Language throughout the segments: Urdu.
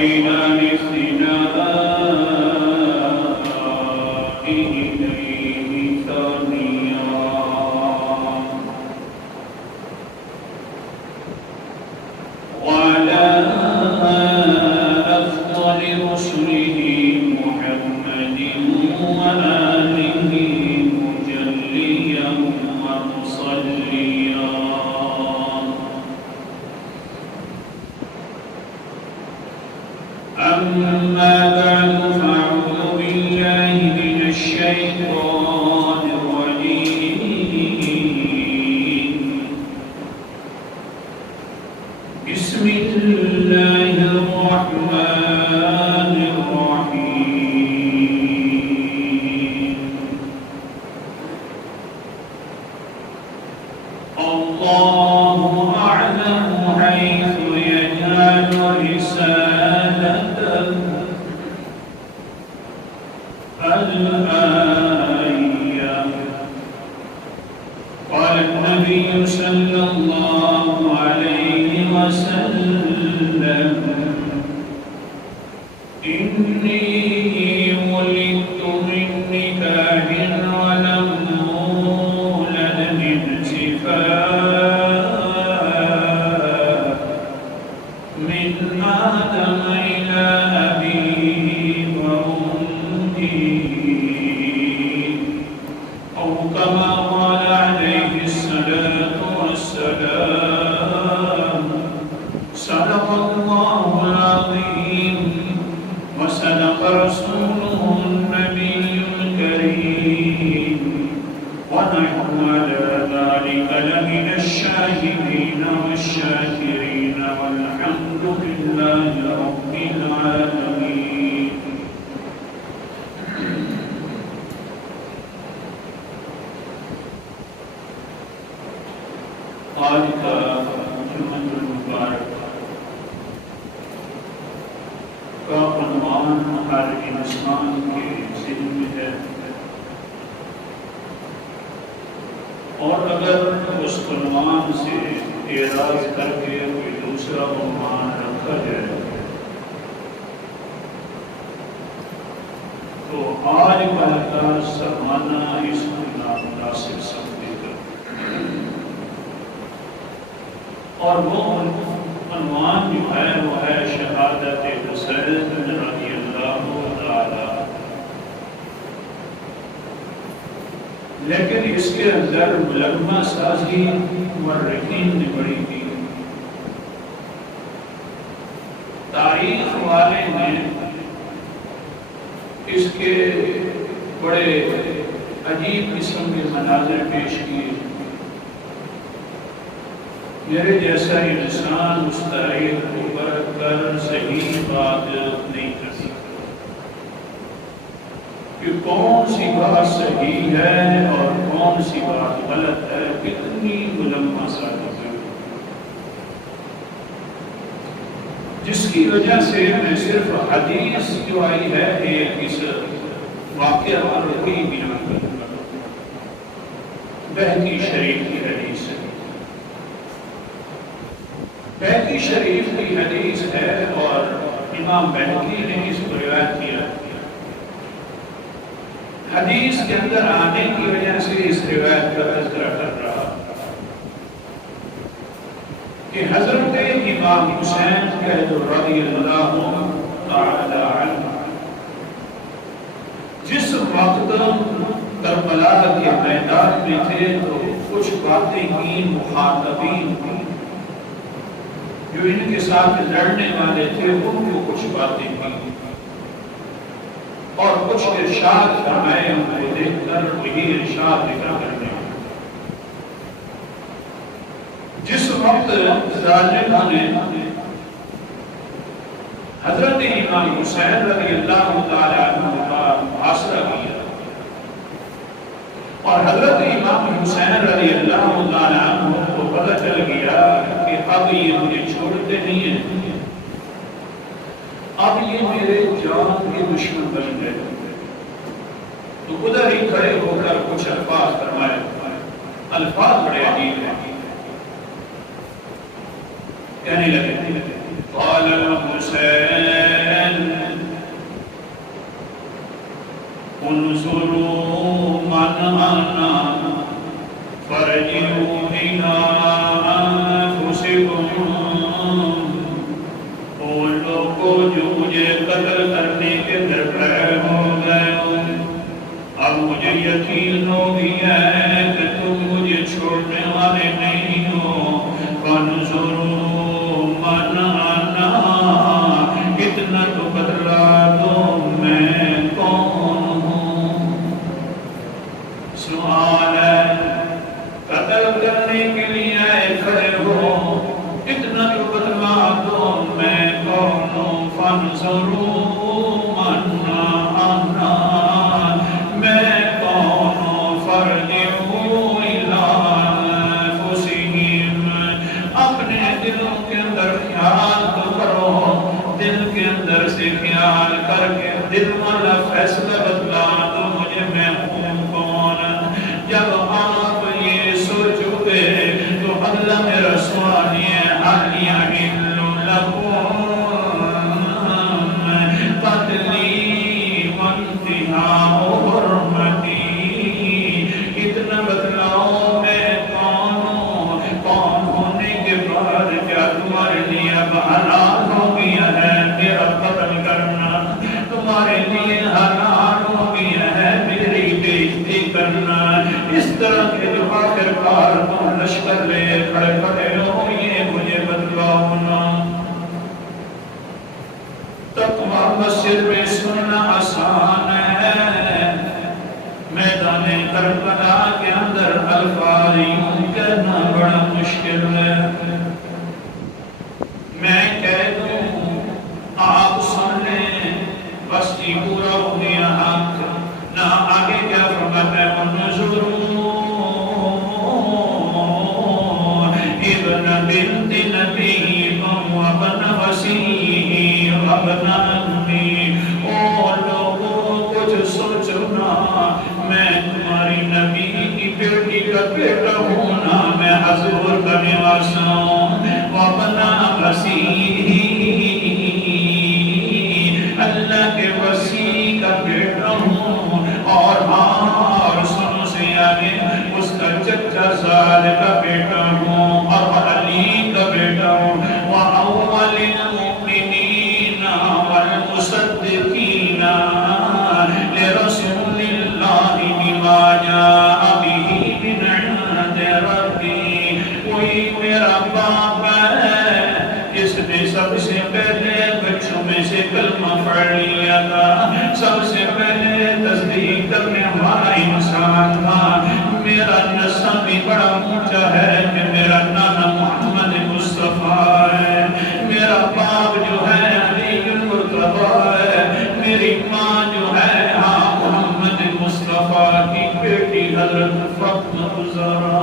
وقضينا لثنائه إليه ثانيا وعلى أفضل رسله محمد وآله مجليا ومصليا. أما بعد فأعوذ بالله من الشيطان الرجيم. بسم الله الرحمن الرحيم. الله أعلم حيث يجعل رسالته. الآية. قال النبي صلى الله عليه وسلم: إني ولدت من نكاح ولم أولد من زفاف من آدم إلى أبيه وأمه، أو كما قال عليه الصلاة والسلام. صدق الله العظيم وصدق رسوله النبي الكريم، ونحن على ذلك لمن الشاهدين والشاكرين، والحمد لله رب العالمين. آج کا جمعہ المبارک کا عنوان ہر انسان کے ذہن میں ہے، اور اگر اس عنوان سے اعراض کر کے کوئی دوسرا عنوان رکھا جائے تو آج کا سرمانہ اس کو نامناسب سمجھے گا، اور وہ عنوان جو ہے وہ ہے شہادت حسین رضی اللہ تعالی. لیکن اس کے اندر ملغمہ سازی مورخین نے بڑی کی. تاریخ والے نے اس کے بڑے عجیب قسم کے مناظر پیش کیے. میرے جیسا انسان اس تاریخ کو پرکھ کر صحیح بات نہیں کر سکتا کہ کون سی بات صحیح ہے اور کون سی بات غلط ہے. کتنی ملغمہ سازی ہے، جس کی وجہ سے میں صرف حدیث جو آئی ہے ایک اس واقعہ اور کی بیان کروں گا. بہقی شریف کی حدیث ہے. بہقی شریف کی حدیث ہے اور امام بہقی نے اس کو روایت کیا. حدیث کے اندر آنے کی وجہ سے اس روایت کا تذکرہ کر رہا کہ حضرت امام حسین رضی اللہ تعالی عنہ جس وقت کربلا کے میدان میں تھے تو کچھ باتیں کی مخاطبین کی جو ان کے ساتھ لڑنے والے تھے، ان کو کچھ باتیں کی اور کچھ ارشاد فرمائے. ان کو دیکھ کر وہی ارشاد ذکر کرنے. جس وقت ظالموں نے حضرت امام حسین رضی اللہ تعالی عنہ کا محاصرہ کیا اور حضرت امام حسین رضی اللہ تعالی عنہ کو پتہ چل گیا کہ اب یہ مجھے چھوڑتے نہیں ہیں، اب یہ میرے جان کے دشمن بن گئے. تو ادھر ہی کھڑے ہو کر کچھ الفاظ فرمائے. الفاظ بڑے عجیب ہیں. کہنے لگے قال الحسین دلوں کے اندر خیال تو کرو، دل کے اندر سے خیال کر کے دل والا فیصلہ بتلا دو مجھے میں ہوں کون۔ جب آپ یہ سوچو گے تو اللہ میرا سوال یہ حل یحل لکم قتلی وانتہاء حرمتی، اتنا بتلاؤ میں کون ہوں، کون ہونے کے بعد کیا تمہارے لیے اب حلال ہو گیا ہے میرا قتل کرنا، تمہارے لیے حلال ہو گیا ہے میری بے عزتی کرنا۔ اس طرح کے جو آخر کار تم لشکر لے کھڑے کھڑے ہو، یہ مجھے بتلاؤ نا۔ تقویٰ مسجد میں سننا آسان ہے، میدان کربلا کے اندر الفاظ یوں کہنا بڑا مشکل ہے۔ میں کہہ دوں آپ سن لیں بس یہ پورا ہو گیا حق، نہ آگے کیا فرماتا ہے وَنُزُرُ ابن بنت نبی وابن وسیع وابن امی، او لوگوں کچھ سوچو نا، میں تمہاری نبی کی بیٹی کا بیٹا ہوں نا، میں حضور کا نواس ہوں، وابن وسیع اللہ کے وسیع کا بیٹا ہوں، اور ہاں سنو سے آگے اس کا چچا زاد کا بیٹا ہوں، اور علی کا بیٹا ہوں، وَأَوَّلِ الْمُؤْمِنِينَ وَالْمُصَدِّقِينَ لِرَسُولِ اللَّهِ بِمَا جَاءَ بِهِ مِنْ عِنْدِ رَبِّهِ۔ کوئی میرا باپ ہے جس نے سب سے پہلے بچوں میں سے کلمہ پڑھ لیا تھا، سب سے پہلے تصدیق کرنے والا انسان تھا، میرا نسب بھی بڑا اونچا ہے کہ میرا نانا محمد مصطفیٰ ہے، میرا باپ جو ہے علی المرتضیٰ ہے، میری ماں جو ہے ہاں محمد مصطفیٰ کی بیٹی حضرت فاطمہ الزہرا۔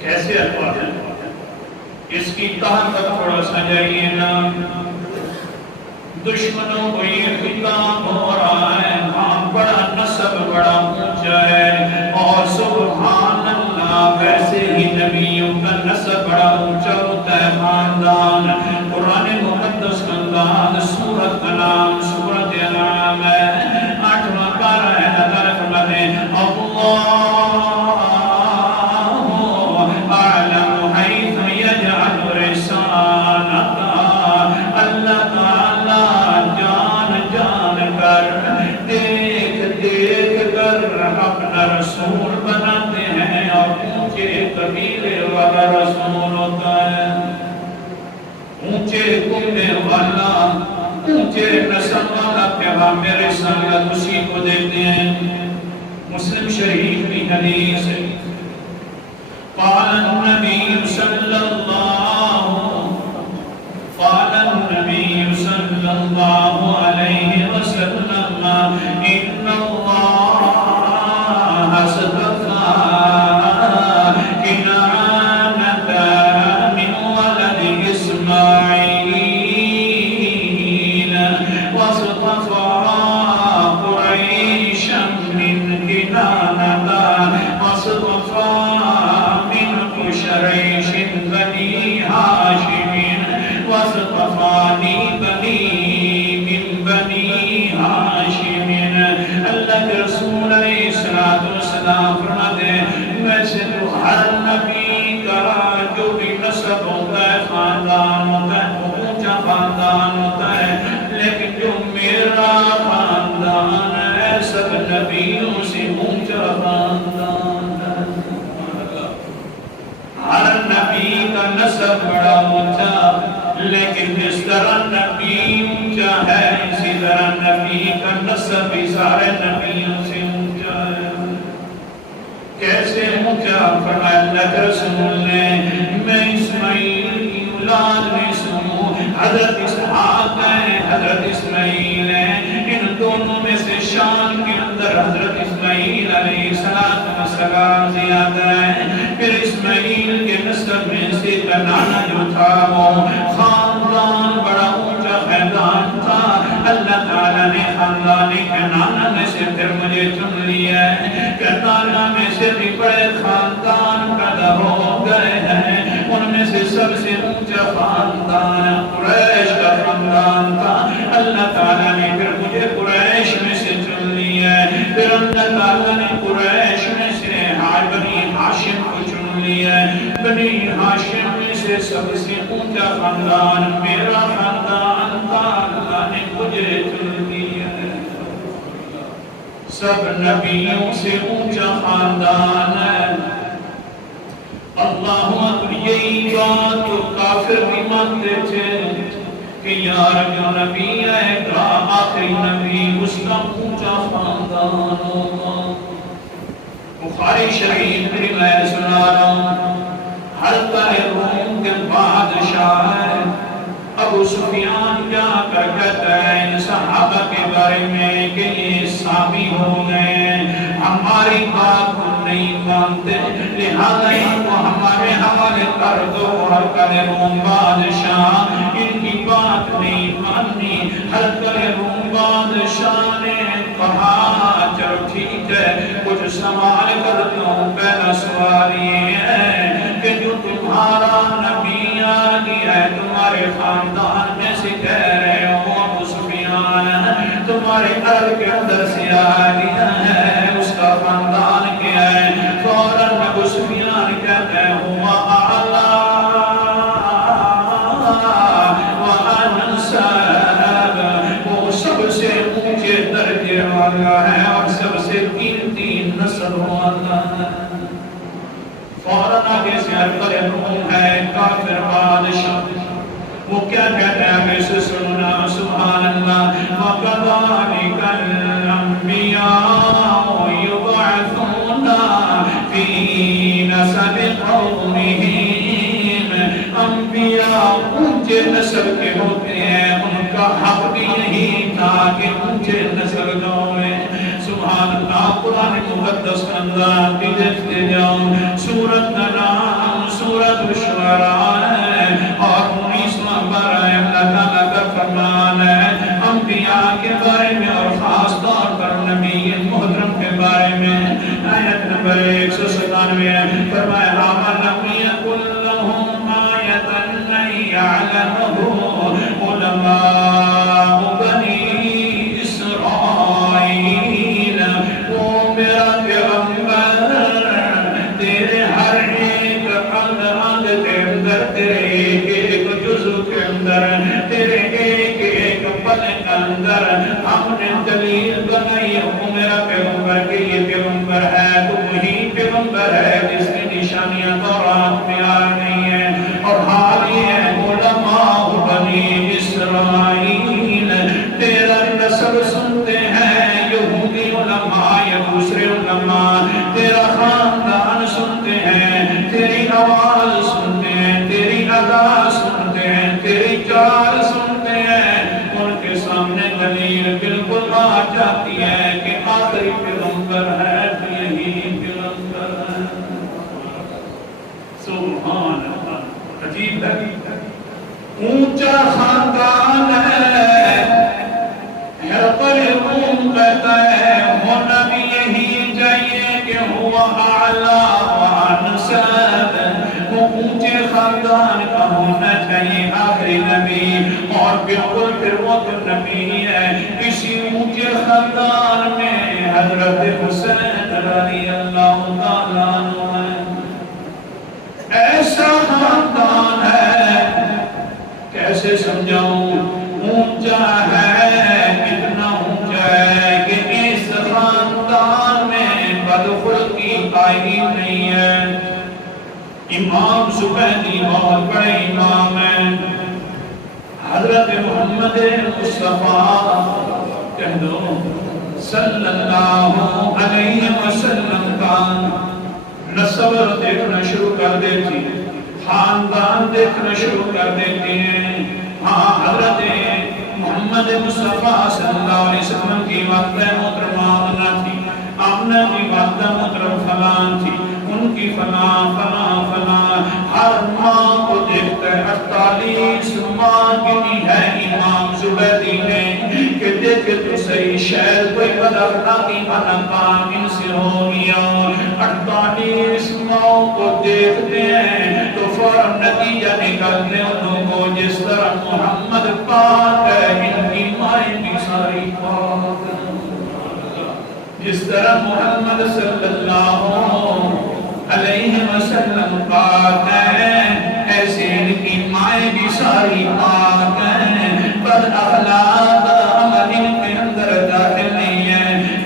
کیسے الفاظ ہیں، اس کی طاقت تھوڑا سا جائیے نا۔ دشمنوں کو یہ خطاب ہو رہا ہے ہاں بڑا نسب بڑا اونچا ہے، اور سبحان اللہ ویسے ہی نبیوں کا نسب بڑا اونچا ہوتا ہے، خاندان۔ قرآن مقدس کا انداز، سورت کا نام سورت انعام ہے، 8واں پارہ ہے، اللہ فرماتے ہیں اللہ رسول بناتے ہیں، اور اونچے قبیلے والا رسول ہوتا ہے، اونچے قبیلے والا، اونچے نسب والا پیغام میرے ساتھ اسی کو دیتے ہیں۔ مسلم شریف کی حدیث ہے، قال النبی صلی اللہ علیہ وسلم ان اللہ نبیوں سے اونچا خاندان، ہر نبی کا نسب بڑا اونچا، لیکن جس طرح نبی اونچا ہے اسی طرح نبی کا نسب بھی سارے نبیوں سے اونچا ہے۔ کیسے اونچا؟ فرمایا اللہ کے رسول نے میں اسماعیل کی اولاد میں سنوں، حضرت اسحاق ہے، حضرت اسماعیل ہے، ان دونوں میں سے شان کے اندر حضرت اسماعیل علیہ السلام زیادہ ہے، پھر اس اسماعیل کے نسب میں سے کنانا جو تھا وہ خاندان بڑا اونچا خاندان تھا. اللہ تعالیٰ نے خاندان کنانا میں سے پھر مجھے چن لیا ہے. کنانا میں سے بھی بڑے خاندان پیدا ہو گئے ہیں. ان میں سے سب سے اونچا خاندان قریش کا خاندان تھا. اللہ تعالیٰ نے پھر مجھے قریش میں سے چن لیا ہے. پھر اللہ تعالیٰ نے قریش میں سے بنی ہاشم کو چن لیا ہے. بنی ہاشم میں سے سب سے اونچا خاندان میرا خاندان تھا. اللہ نے مجھے چن لیا ہے. سب نبیوں سے اونچا خاندان ہے. اللہ اکبر. یہی بات تو کافر بھی مانتے تھے کہ یار جو نبی آئے گا آخری نبی اس کا اونچا خاندان ہوگا. بخاری شریف کی میں سنا رہا ہوں. حلقہ روم کے بادشاہ ہے ابو سفیان جا کر کہتا ہے ان صحابہ کے بارے میں کہ یہ سامی ہو گئے, ہماری بات کو نہیں مانتے, لہذا ان کو ہمارے حوالے کر دو. حلقہ روم بادشاہ ان کی بات نہیں مانی. حلقہ روم بادشاہ نے کہا چلو ٹھیک ہے کچھ سوال کر دو. پہلا سوال یہ ہے کہ جو تمہارا نبی آ گیا ہے تمہارے خاندان میں سے کہہ رہے ہو ابو سفیان تمہارے گھر کے اندر سے آ گیا ہے اس کا خاندان کیا ہے؟ فوراً ابو سفیان کہتے ہیں ہوا اعلیٰ وانسب, وہ سب سے اونچے درجے والا ہے اور سب سے قیمتی نسل والا ہے. فوراً آگے سے حلقہ روم ہے کافر بادشاہ, وہ کیا کہتا ہے اسے سننا. سبحان اللہ. وَكَذَلِكَ الْأَنْبِيَاءُ يُبْعَثُونَ فِي نَسَبِ قَوْمِهِمْ. انبیاء اونچے نسل کے ہوتے ہیں, ان کا حق بھی یہی تھا کہ اونچے نسل ہوئے. سبحان اللہ. قرآن مقدس کے اندر بھی دیکھتے جاؤ سورۃ نام سورۃ الشعراء ہے اور 19واں پارہ ہے. اللہ تعالیٰ کا فرمان ہے انبیاء کے بارے میں اور خاص طور پر نبی محترم کے بارے میں. آیت نمبر 197 ہے. فرمایا آمَنَ كُلُّهُمْ آیَةً يَعْلَمُهُ عُلَمَاءُ بَنِي إِسْرَائِيلَ. وہ میرا پیغمبر تیرے ہر ایک اندر کے اندر تیرے ایک جزو کے اندر تیرے ایک پل کے اندر ہم نے دلیل بنائی. وہ میرا پیغمبر کہ یہ پیغمبر ہے تو وہی پیغمبر ہے جس کی نشانیاں تورات میں آ رہی ہیں. اور حال یہ ہے علماء بنی اسرائیل تیرا نسب سنتے ہیں یہودی علماء یا دوسرے علماء, تیرا خاندان سنتے ہیں, تیری آواز سنتے ہیں, تیری ادا سنتے ہیں, تیری چال سنتے ہیں. ان کے سامنے دلیل بالکل آ جاتی ہے کہ آخری پیغمبر ہے تو یہی پیغمبر ہے. سبحان اللہ. عجیب ہے, اونچا خاندان ہے. حلقہ روم کہتا ہے ہونا بھی یہی چاہیے کہ ہوا اعلیٰ وانسب, وہ اونچے خاندان کا ہونا چاہیے آخری نبی. اور بالکل پھر وہ تو نبی ہے. اسی اونچے خاندان میں حضرت حسین رضی اللہ تعالیٰ عنہ ہے. ایسا خاندان ہے کیسے سمجھاؤں, اونچا ہے, اتنا اونچا ہے کہ اس خاندان میں بدخلقی آئی نہیں ہے. امام زبیدی بہت بڑے امام ہیں. حضرت محمد مصطفیٰ کہہ دو صلی اللہ علیہ وسلم کا نسب دیکھنا شروع کر دیتی, خاندان دیکھنا شروع کر دیتے ہیں. ہاں حضرت محمد مصطفیٰ صلی اللہ علیہ وسلم کی والدہ محترمہ آمنہ تھی. آمنہ کی والدہ محترم فلان تھی. ان کی فلاں فلاں بد اخلاقی ان سے ہو گیا 48 ماؤں کو دیکھتے ہیں تو فوراً نتیجہ نکلتے ان لوگوں جس طرح محمد پاک ہے ان کی مائیں بھی ساری پاک جس طرح محمد صلی اللہ علیہ وسلم پاک ہیں ایسے ان کی مائیں بھی ساری پاک ہیں بد اخلاق عمل ان کے اندر داخل نہیں ہے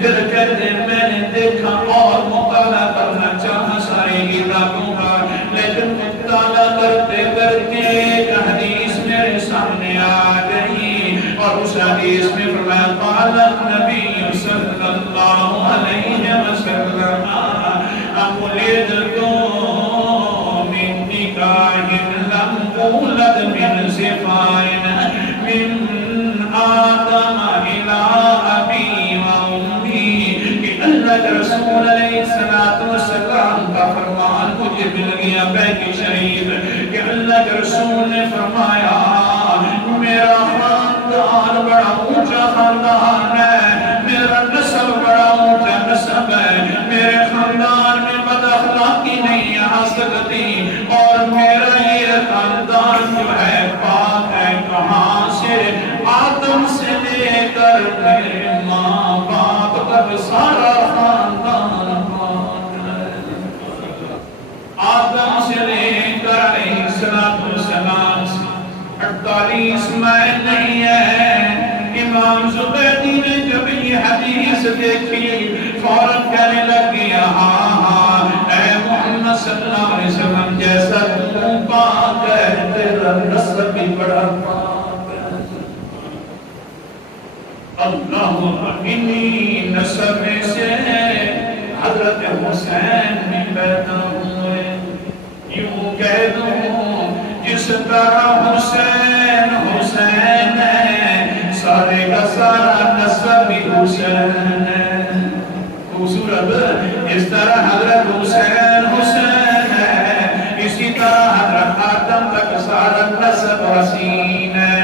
پھر کہتے میں نے دیکھا اور مطالعہ کرنا چاہا ساری کتابوں کا لیکن مطالعہ کرتے کرتے ایک حدیث میرے سامنے آ گئی اور اس حدیث میں فرمایا قال النبی صلی اللہ علیہ وسلم ولدتم من نکاح لم اولد من صفائن من آدم الى ابی و امی کہ اللہ کے رسول علیہ السلام کا فرمان مجھے مل گیا بیت شریف کہ اللہ کے رسول نے فرمایا میرا خاندان بڑا اونچا خاندان ہے میرا نسب بڑا اونچا نسب ہے میرے خاندان میں بد اخلاقی نہیں آ سکتی اور میرا یہ خاندان جو ہے پاک ہے کہاں سے آدم سے لے کر میرے ماں باپ تک سارا خاندان پاک ہے آدم سے لے کر علیہ السلام 48 مائیں نہیں ہے امام زبیدی نے جب یہ حدیث دیکھی فوراً کہنے لگ گیا ہاں اے محمد صلی اللہ علیہ وسلم جیسا تو پاک ہے تیرا نسب بھی بڑا پاک ہے اللہ انی نسب سے حضرت حسین بھی پیدا ہوئے یوں کہہ دوں جس طرح حسین حسین ہے سارے کا سارا نسب بھی حسین ہے خوبصورت اس طرح حضرت حسین حسین ہے اسی طرح حضرت آدم تک سارا نسب حسین ہے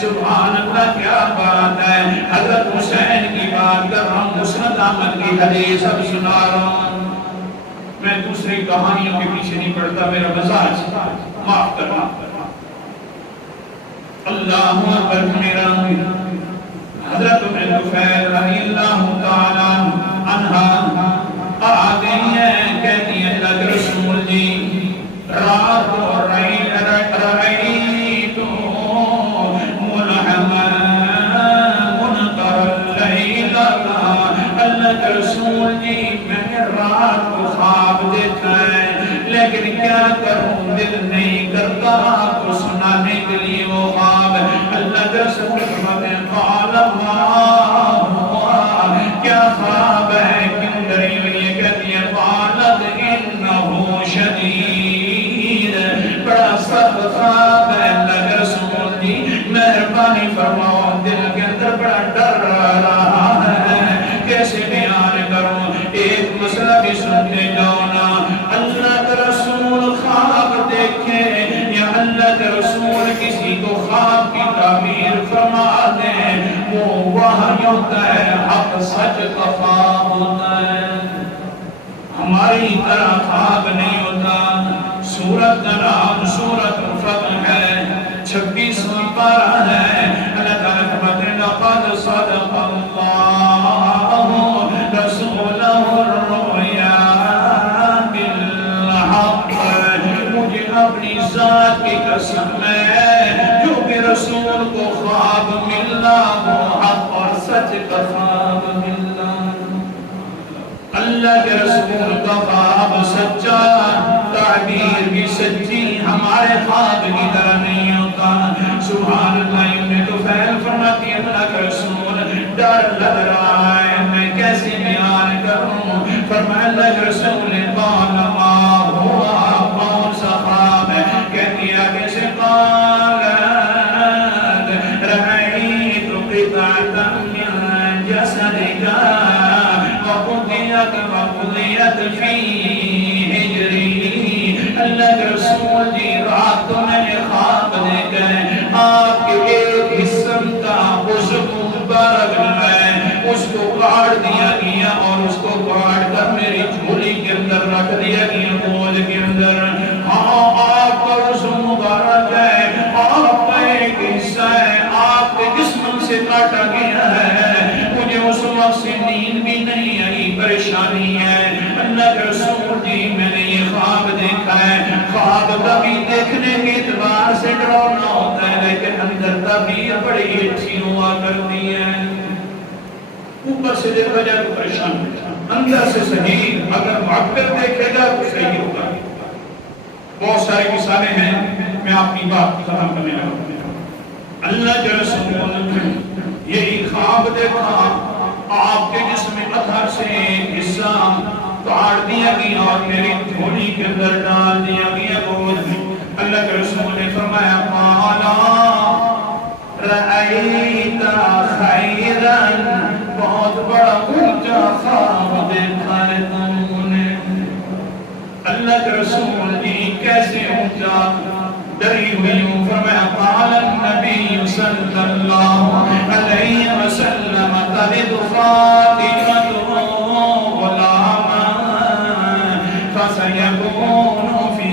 سبحان اللہ کیا بات ہے حضرت حسین کی بات کر رہا ہوں مسند احمد کی حدیث اب سنا رہا ہوں میں دوسری کہانیوں کے پیچھے نہیں پڑتا میرا مزاج معاف کرنا اللہ اکبر میرا حضرت ام طفیل رضی اللہ تعالی عنہا آ گئی ہیں کہتی ہیں اللہ کے رسول جی رات اور رأیت ملحما منقر اللیل اللہ کے رسول جی میں نے رات کو خواب دیکھا ہے لیکن کیا کروں دل نہیں کرتا آپ کو سنانے کے لیے وہ خواب اللہ کے رسول قال کیا خواب ہے کیوں ڈری ہوئی ہے کہتی ہے قالت انه شدید بڑا سخت خواب ہے اللہ کے رسول جی مہربانی فرماؤ دل کے اندر بڑا ڈر رہا ہے کیسے بیان کروں ایک مسئلہ بھی سنتے جاؤ نا اللہ کے رسول خواب دیکھے یا اللہ کے رسول کسی کو خواب کی تعبیر فرما دیں وہ وحی ہوتا ہے حق سچ کا خواب ہوتا ہے ہماری طرح خواب نہیں ہوتا سورت کا نام سورت الفتح ہے 26واں پارہ ہے اللہ تعالیٰ فرماتے ہیں لقد صدق اللہ رسولہ الرؤیا بالحق مجھے اپنی ذات کی قسم ہے جو کہ رسول کو خواب ملنا وہ حق اور سچ کا خواب ملنا اللہ کے رسول کا خواب سچا تعبیر بھی سچی ہمارے خواب کی طرح نہیں ہوتا سبحان اللہ ام طفیل فرماتی ہے اللہ کے رسول ڈر لگ رہا ہے میں کیسے بیان کروں فرمایا اللہ کے رسول قال ما ہوا کون سا خواب ہے کہتی ہے کیسے قال رأیت قطعة من جسدك وقضیت فی ہجری اللہ کے رسول جی رات کو میں نے خواب دیکھا ہے آپ کے ایک حصم کا عضو مبارک میں اس کو کاٹ کر دی ہے، اوپر سے دیکھا جائے تو پریشان، اندر سے صحیح، اگر معقل دیکھے گا تو صحیح ہوگا۔ بہت ساری مثالیں ہیں، میں اپنی بات ختم کرنے لگا۔ اللہ کے رسول یہی خواب دیکھا، آپ کے جسم اطہر سے ایک حصہ کاٹ دیا گیا اور میری جھولی کے اندر ڈال دیا گیا۔ اللہ کے رسول نے فرمایا قالا رأیت خیرا، بہت بڑا اونچا خواب دیکھا ہے تم نے۔ اللہ کے رسول نے کیسے اونچا؟ ڈری ہوئی ہوں۔ فرمایا قال النبی صلی اللہ علیہ وسلم تلد فاطمۃ غلاما فسیکون فی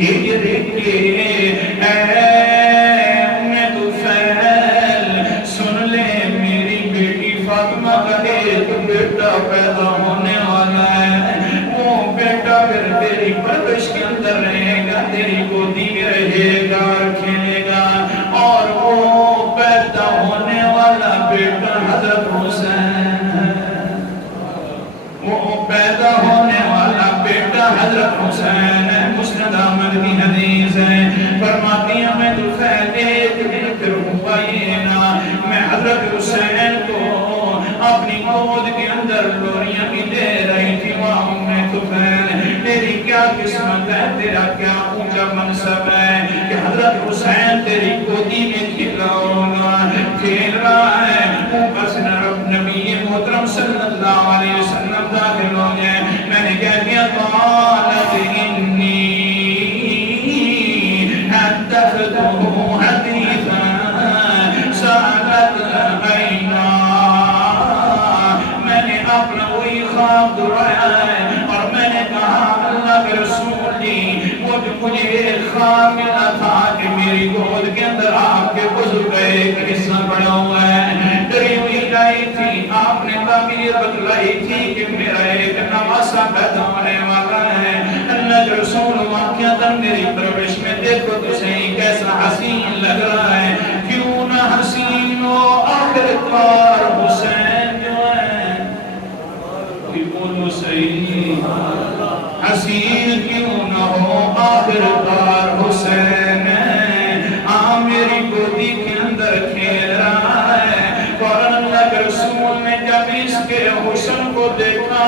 ہجرک، اے ام طفیل سن لے میری بیٹی فاطمہ کا ایک بیٹا پیدا ہونے والا ہے، وہ بیٹا پھر تیری پرورش کے اندر رہے گا، تیری گودی میں رہے گا، کھیلے گا، اور وہ پیدا ہونے والا بیٹا حضرت حسین، وہ پیدا ہونے والا بیٹا حضرت حسین ہے۔ مسند احمد کی حدیث ہے، فرماتی ہیں میں طفیل ایک دن پھر ہوا یہ نا، میں حضرت حسین کو اپنی گود کے اندر لوریاں بھی دے رہی تھی، وہاں میں طفیل تیری کیا قسمت ہے، تیرا کیا اونچا منصب ہے کہ حضرت حسین تیری گودی میں کھیل رہا ہے۔ اوپر سے نبی محترم صلی اللہ علیہ وسلم داخل ہو گئے، میں نے کہہ دیا قالت انی اتخذہ حدیثا سألت عینا، میں نے اپنا وہی خواب دہرایا ہے اور میں نے کہا اللہ کے رسول جی وہ جو مجھے ایک خواب ملا تھا کہ میری گود کے اندر آپ کے بزرگ ایک حصہ پڑا ہوا ہے، ڈری ہوئی لائی تھی، آپ نے تعبیر بتلائی تھی کہ میرا ایک نواسا پیدا ہونے والا ہے۔ اللہ کے رسول واقعہ میری پرورش میں دیکھو تو صحیح کیسا حسین لگ رہا ہے، کیوں نہ حسین ہو آخر کار حسین جو ہے، کوئی بولو صحیح، حسین کیوں نہ ہو آخر کار حسین ہے، میری گودی کے اندر کھیل رہا ہے۔ فوراً اللہ کے رسول نے جب اس کے حسن کو دیکھا،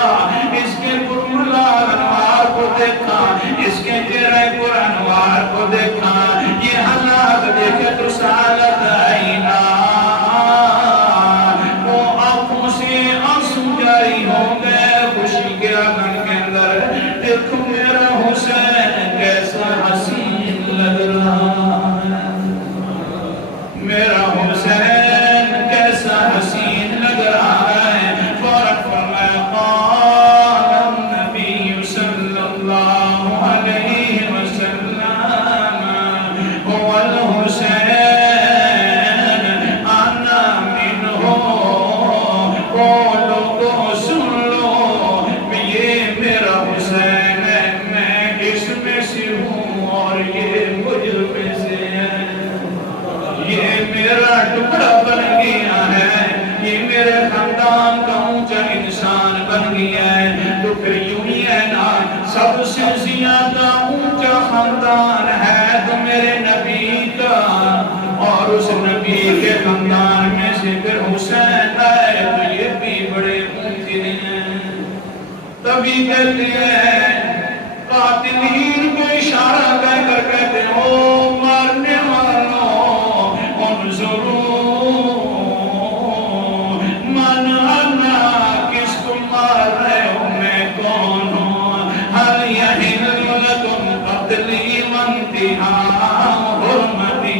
اس کے برملال انوار کو دیکھا، اس کے چہرے پر انوار کو دیکھا، یہ حالات دیکھے تو سالت عینا، وہ آنکھوں سے آنسو جاری ہو گئے خوشی کے آنگن کے اندر، دیکھو میرا حسین کیسا حسین لگ رہا ہے، میرا حسین کیسا حسین لگ رہا ہے۔ فوراً فرمایا قال النبی صلی اللہ علیہ وسلم هو الحسین انا منہ، لوگوں سن لو یہ میرا حسین ہے، میں اس میں سے ہوں اور یہ مجھ میں سے ہے، یہ میرا ٹکڑا بن گیا ہے، یہ میرے خاندان کا اونچا انسان بن گیا ہے۔ تو پھر یوں ہی ہے نا، سب سے زیادہ اونچا خاندان ہے تو میرے نبی کا، اور اس نبی کے خاندان میں سے پھر حسین آئے تو یہ بھی بڑے اونچے ہیں۔ تبھی کہتے ہیں قاتلین کو اشارہ کہہ کر کہتے ہو مارنے والوں انظروا من انا، کس کو مار رہے ہو، میں کون ہوں، حل یحل لکم قتلی وانتہاء حرمتہ،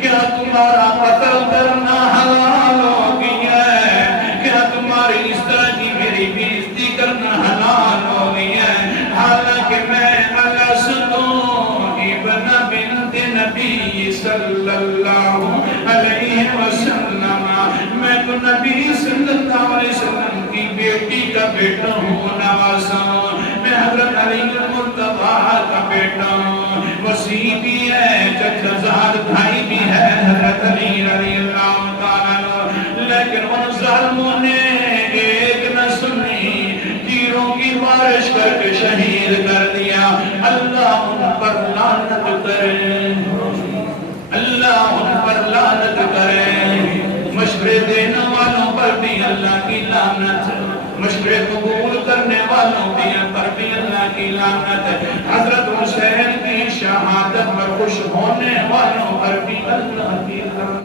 کیا تمہارا قتل کرنا حلال ہو گیا ہے، کیا تمہاری اس طرح کی میری بےزتی کرنا حلال ہو گیا ہے، حالانکہ میں ابن بنت نبی صلی اللہ علیہ وسلم، میں تو نبی صلی اللہ علیہ وسلم کی بیٹی کا بیٹا ہوں، نواسا ہوں، میں حضرت علی المرتضیٰ کا بیٹا ہوں، وسیع بھی ہے، چچا زاد بھائی بھی ہے حضرت علی رضی اللہ تعالیٰ عنہ، لعنت کرے، اللہ ان پر لعنت کرے، مشورے دینے والوں پر بھی اللہ کی لعنت، مشورے قبول کرنے والوں پر بھی اللہ کی لعنت، حضرت حسین کی شہادت پر خوش ہونے والوں پر بھی اللہ کی لعنت۔